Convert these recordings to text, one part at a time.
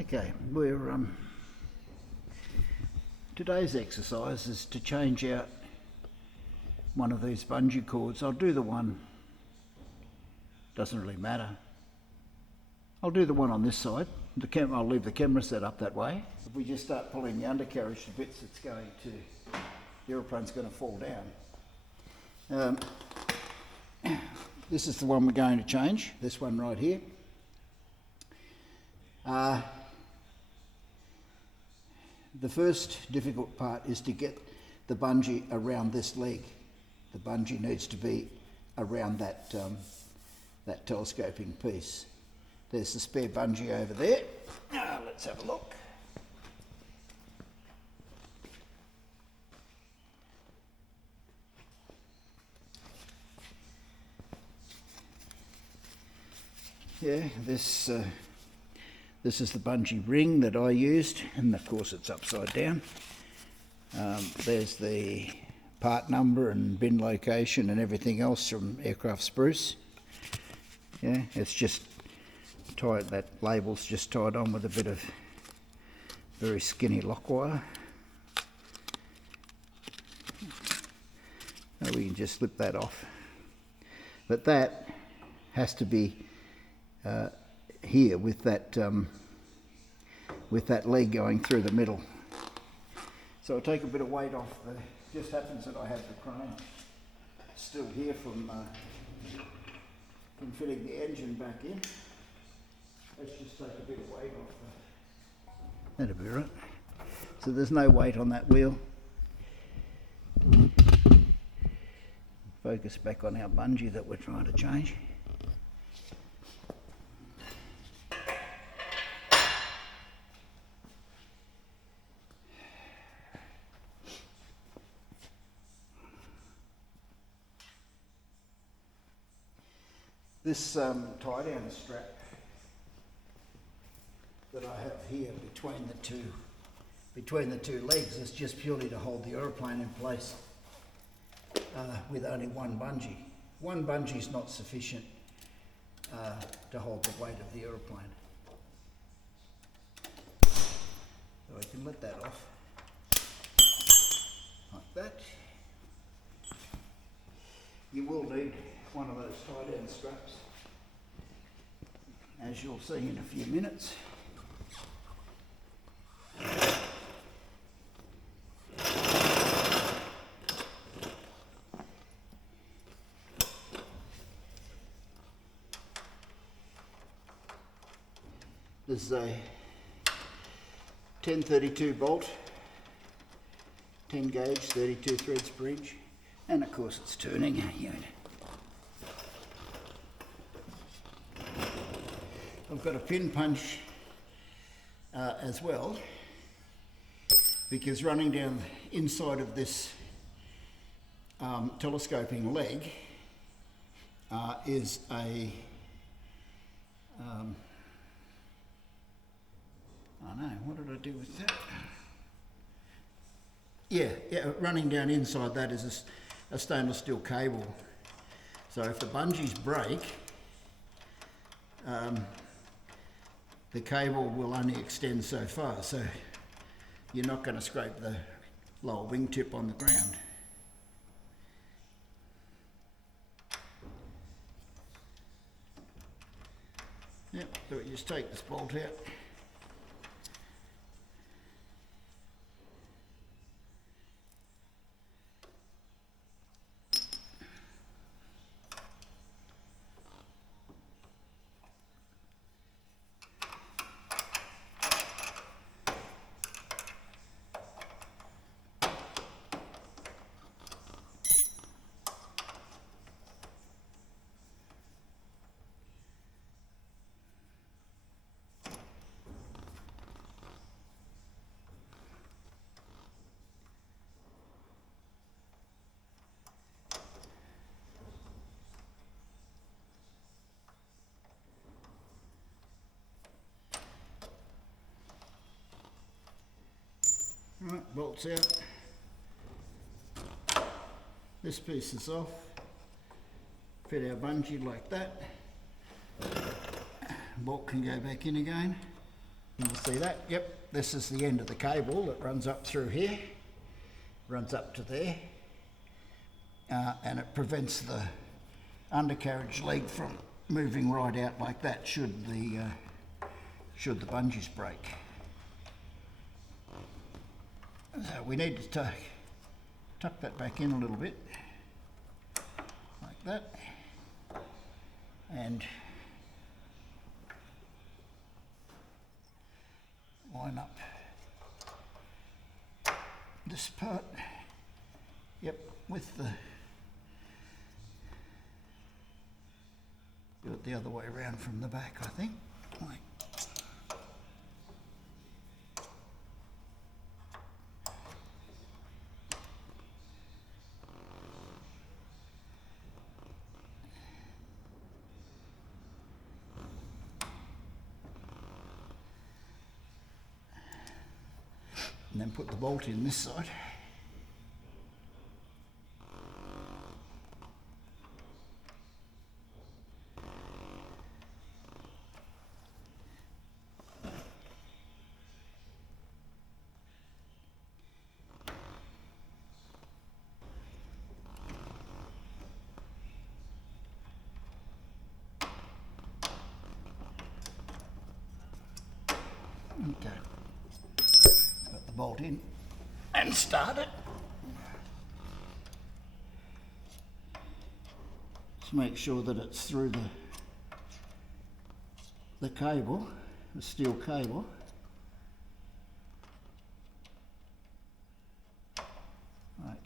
Okay, today's exercise is to change out one of these bungee cords. I'll do the one, doesn't really matter. I'll do the one on this side. I'll leave the camera set up that way. If we just start pulling the undercarriage to bits, the aeroplane's going to fall down. This is the one we're going to change, this one right here. The first difficult part is to get the bungee around this leg. The bungee needs to be around that telescoping piece. There's the spare bungee over there. Now let's have a look. Yeah, this is the bungee ring that I used, and of course it's upside down. There's the part number and bin location and everything else from Aircraft Spruce. Yeah, it's just tied, that label's just tied on with a bit of very skinny lock wire. Now we can just slip that off. But that has to be here with that leg going through the middle. So I'll take a bit of weight off. Just happens that I have the crane still here from fitting the engine back in. Let's just take a bit of weight off. That'll be right. So there's no weight on that wheel. Focus back on our bungee that we're trying to change. This tie-down strap that I have here between the two legs is just purely to hold the aeroplane in place with only one bungee. One bungee is not sufficient to hold the weight of the aeroplane. So I can let that off like that. You will need one of those tie-down straps, as you'll see in a few minutes. This is a 1032 bolt, 10 gauge, 32 threads per inch, and of course it's turning. I've got a pin punch as well, because running down the inside of this telescoping leg is a oh no, what did I do with that? Yeah, running down inside that is a stainless steel cable. So if the bungees break, the cable will only extend so far, so you're not going to scrape the lower wingtip on the ground. Yep, so we just take this bolt out. Right, bolts out. This piece is off. Fit our bungee like that. Bolt can go back in again. Can you see that? Yep, this is the end of the cable that runs up through here, runs up to there, and it prevents the undercarriage leg from moving right out like that should the bungees break. So we need to tuck that back in a little bit, like that, and line up this part, yep, with the, do it the other way around from the back, I think, like. And then put the bolt in this side. Okay. Got the bolt in and start it. Just make sure that it's through the cable, the steel cable. Like.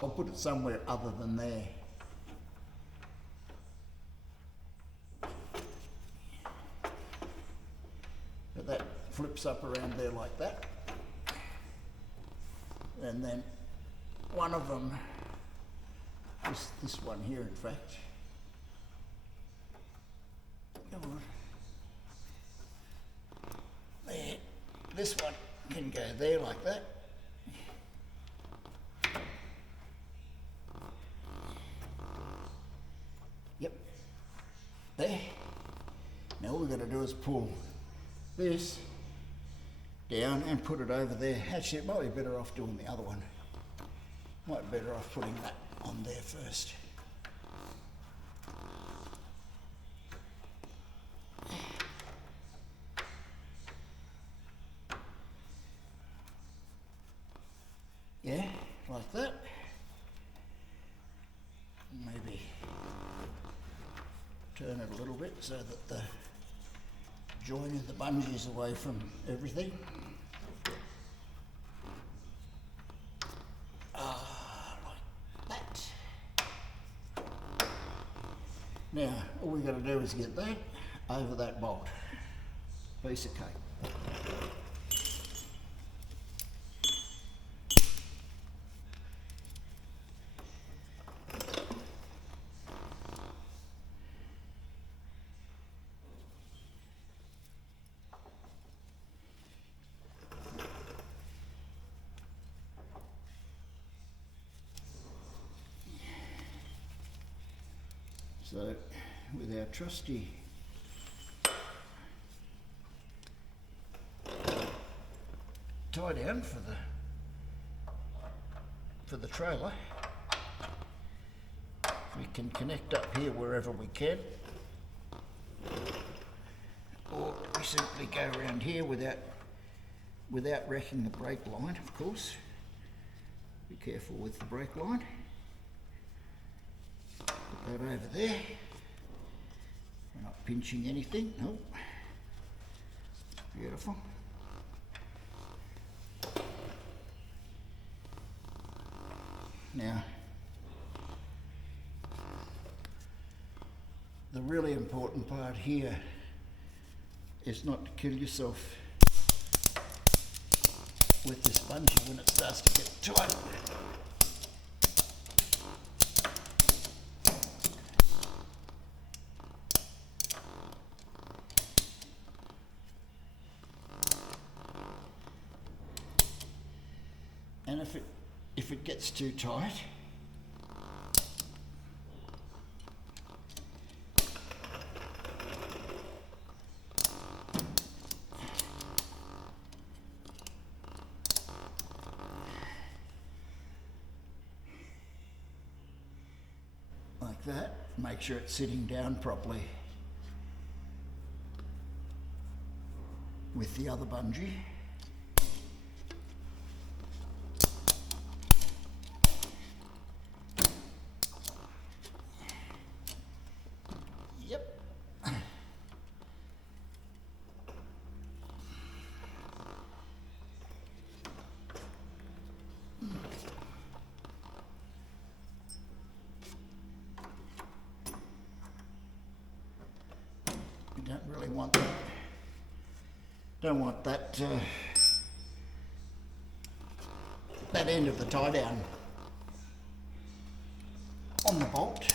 I'll put it somewhere other than there. But that flips up around there like that. And then one of them, this one here in fact, come on. There, this one can go there like that. Yep, there. Now all we've got to do is pull this down and put it over there. Actually, it might be better off doing the other one. Might be better off putting that on there first. Yeah, like that. Maybe turn it a little bit so that the join of the bungee is away from everything. Like that. Now, all we've got to do is get that over that bolt. Piece of cake. So, with our trusty tie down for the trailer, we can connect up here wherever we can. or we simply go around here without wrecking the brake line, of course. Be careful with the brake line. Put that over there. We're not pinching anything, nope. Beautiful. Now, the really important part here is not to kill yourself with this bungee when it starts to get tight. And if it gets too tight, like that, make sure it's sitting down properly with the other bungee. Yep. You don't really want that. Don't want that that end of the tie down on the bolt.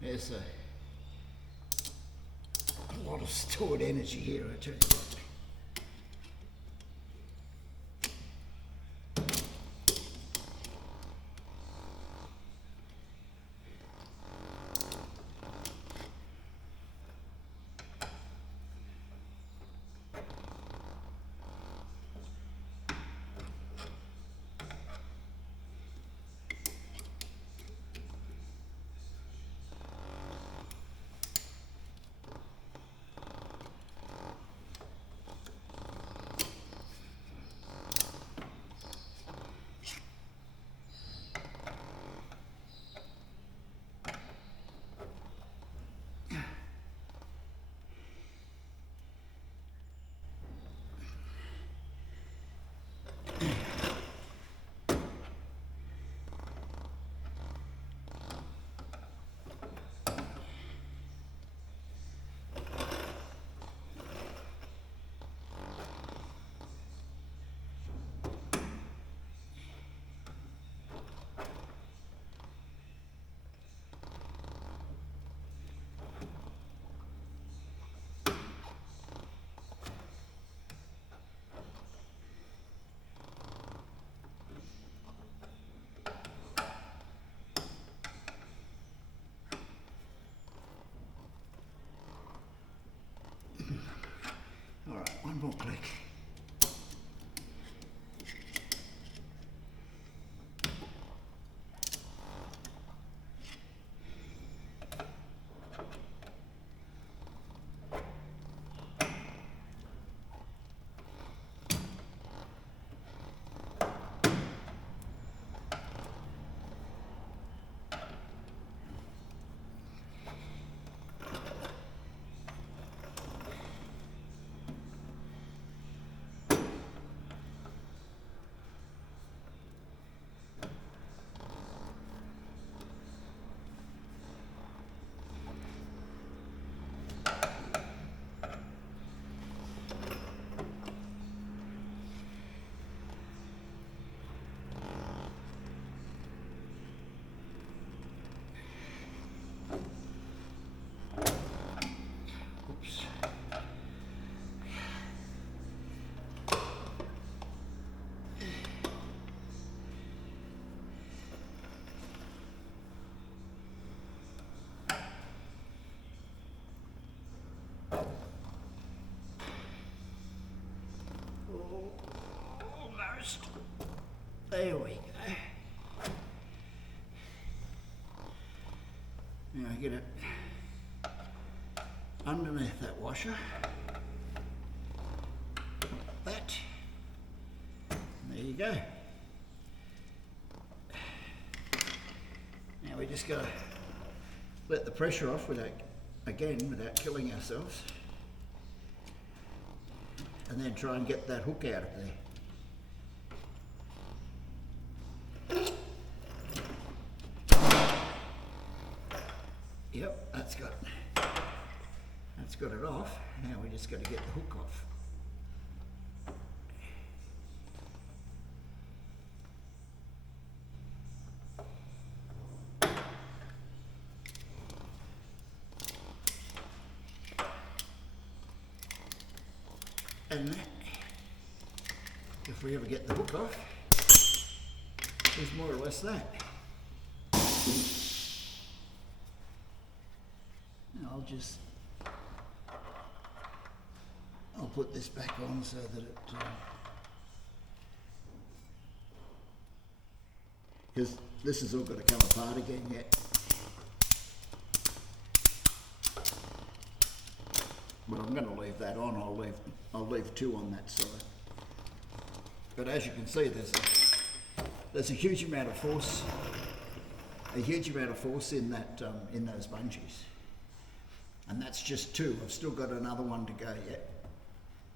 There's a lot of stored energy here, I tell you what. All right, one more click. There we go. Now get it underneath that washer. That. There you go. Now we just got to let the pressure off without killing ourselves, and then try and get that hook out of there. Yep, that's got it off. Now we just got to get the hook off. And that, if we ever get the hook off, is more or less that. And I'll put this back on so that it, because this has all got to come apart again yet. But I'm going to leave that on. I'll leave two on that side. But as you can see, there's a huge amount of force, in that in those bungees, and that's just two. I've still got another one to go yet.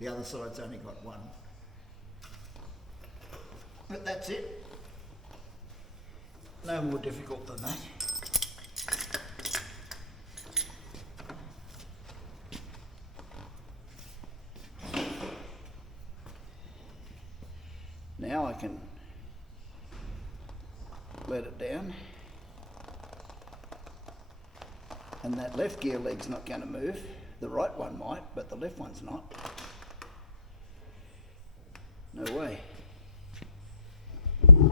The other side's only got one. But that's it. No more difficult than that. Now I can let it down, and that left gear leg's not going to move. The right one might, but the left one's not. No way.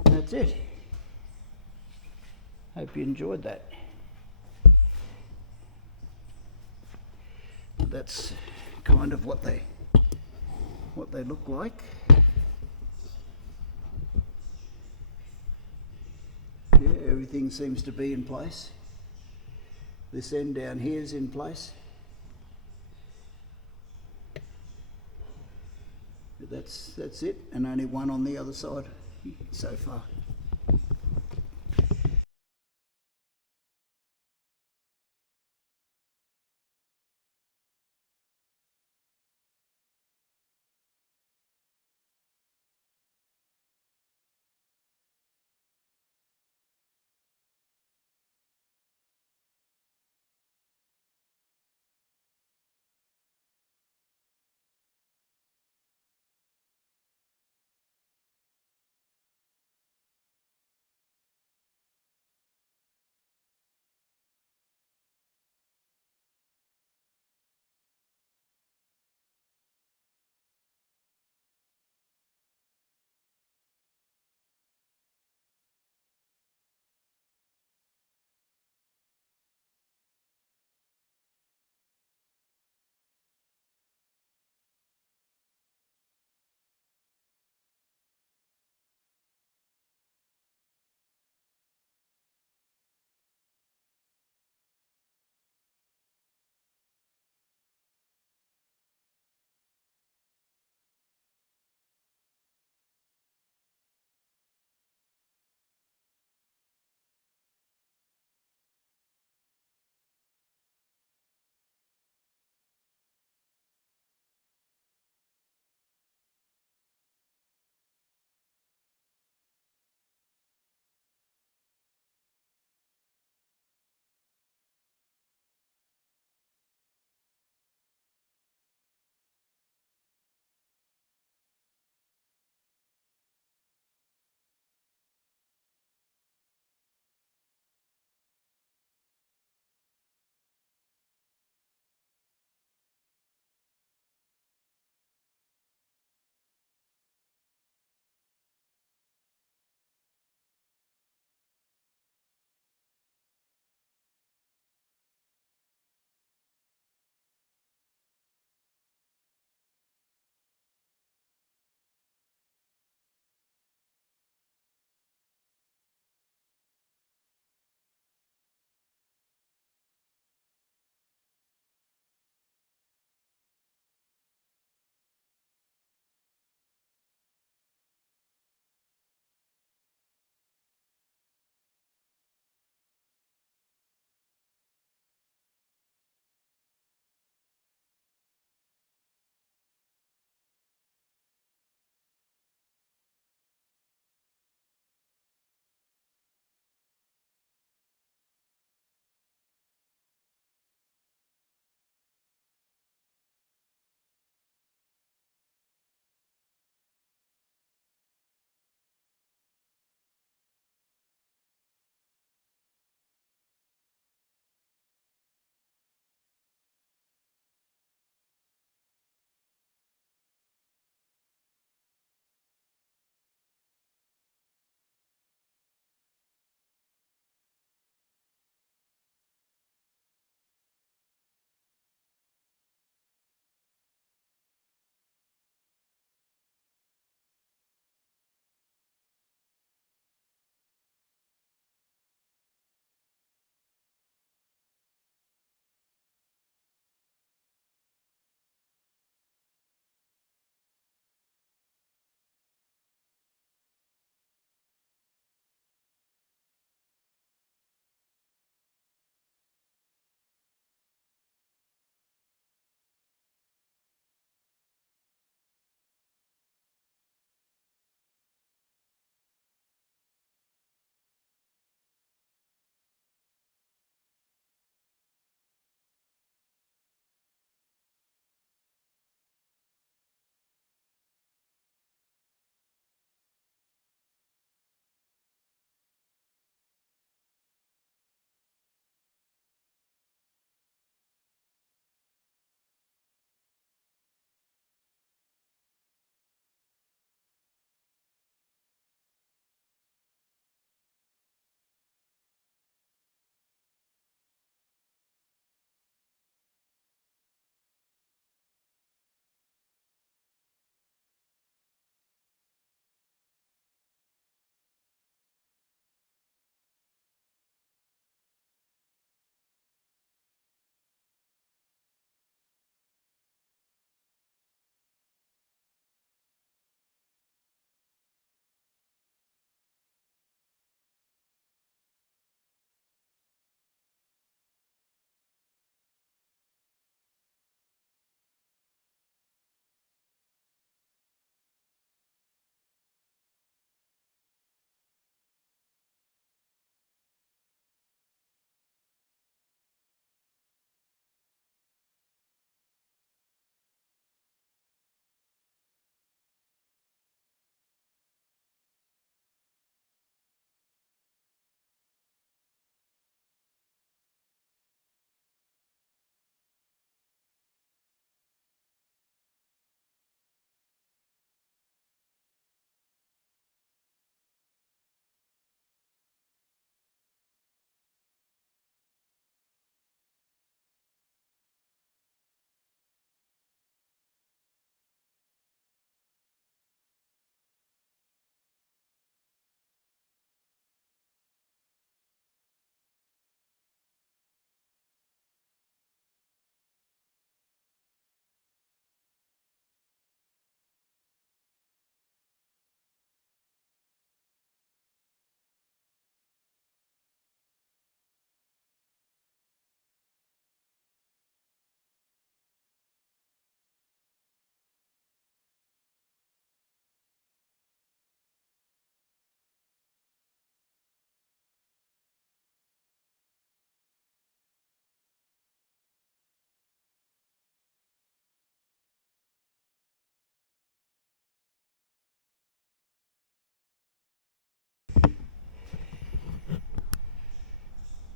That's it. Hope you enjoyed that. That's kind of what they look like. Yeah, everything seems to be in place. This end down here is in place. That's it, and only one on the other side so far.